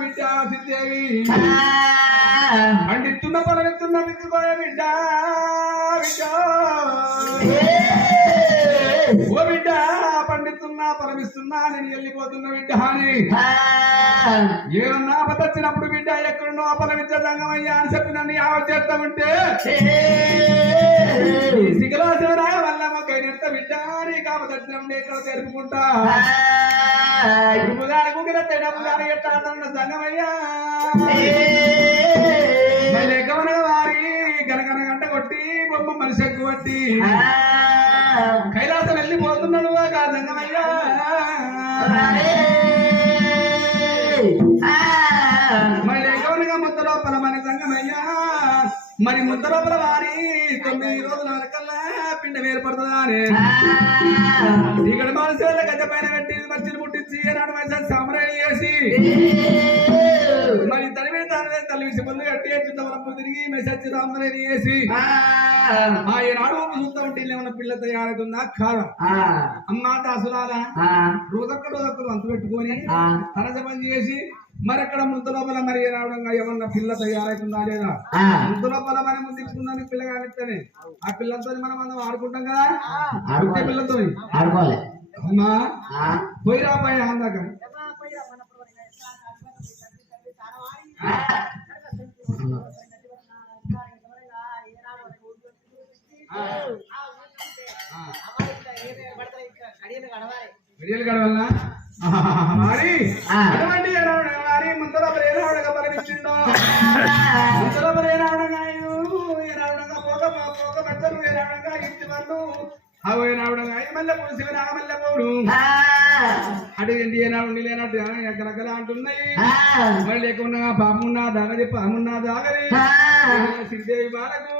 బిడ్డ సిద్ధేవి. పండిస్తున్న పొలమిస్తున్న విత్తుకోయ బిడ్డ ఓ బిడ్డ పండిస్తున్నా పొలమిస్తున్నా నేను వెళ్ళిపోతున్న బిడ్డ అని. ఏమన్నా అబద్ధచ్చినప్పుడు బిడ్డ ఎక్కడున్నో పొలమిచ్చే సంగమయ్యా అని చెప్పి నన్ను యావ చేస్తా ఉంటే. వల్ల మొక్కైనంత బిడ్డ నీ కాపదచ్చినప్పుడు ఎక్కడ తెరుపుకుంటా. ఎట్లా అన్న సంగమయ్యా. లేకమనగా వారి గనగన గంట కొట్టి బొమ్మ మనిషి ఎక్కువ కొట్టి కైలాసం వెళ్ళిపోతున్నాడు ఆ సంగమయ్యా. మరి లేకమనగా ముద్ద లోపల మన సంగమయ్యా. మరి ముద్ద లోపల వారి తొమ్మిది రోజుల వరకల్లా పిండం ఏర్పడుతుందా ఇక్కడ మనసు గజ పైన పెట్టి మరి తల్లి తల్లి తల్లి విసి ముందు కట్టి చుట్టవరపు తిరిగి మెసేజ్ సామరాయి చేసి ఆ. ఏనాడు చూస్తా ఉంటే ఏమన్నా పిల్ల తయారవుతుందా కాదా? అమ్మా దాసులాలా రోజొక్క రోజొక్కలు అంతు పెట్టుకొని తన పని చేసి మరి అక్కడ ముందు లోపల మరి రావడంగా ఏమన్నా పిల్ల తయారవుతుందా లేదా? ముందు లోపల మనం ముందు ఇచ్చుకున్నాను పిల్ల కానిస్తేనే. ఆ పిల్లలతో మనం మనం ఆడుకుంటాం కదా? పుట్టే పిల్లతో అమ్మా పోయిరా పోయి అందాక. విడియలు గడవల్లా మరి. అటువంటి మరి ముందర ఏనాడుగా పరిమించిండో ముందర ఏనాడుగా పోక పోక మెత్తలు ఏనాడుగా ఇంటి వాళ్ళు అటు ఏంటి ఏనాడు లేనట్టు ఎక్కడెక్కడ అంటున్నాయి? మళ్ళీ లేకుండా పామున్నా దాగది పామున్నా దాగది. శ్రీదేవి బాలకు?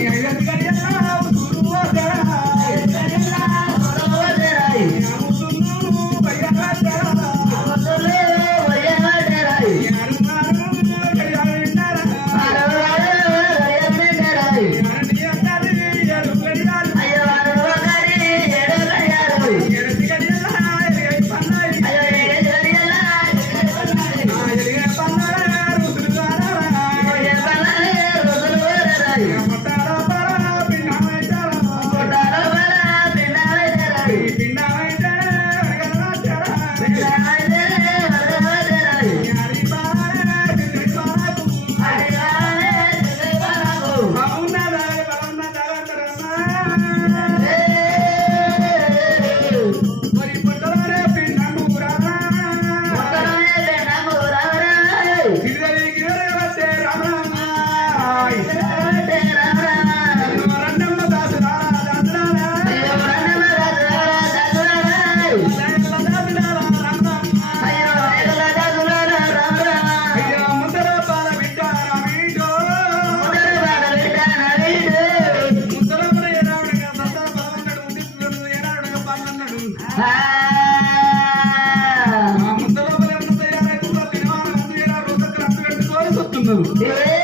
que ఆ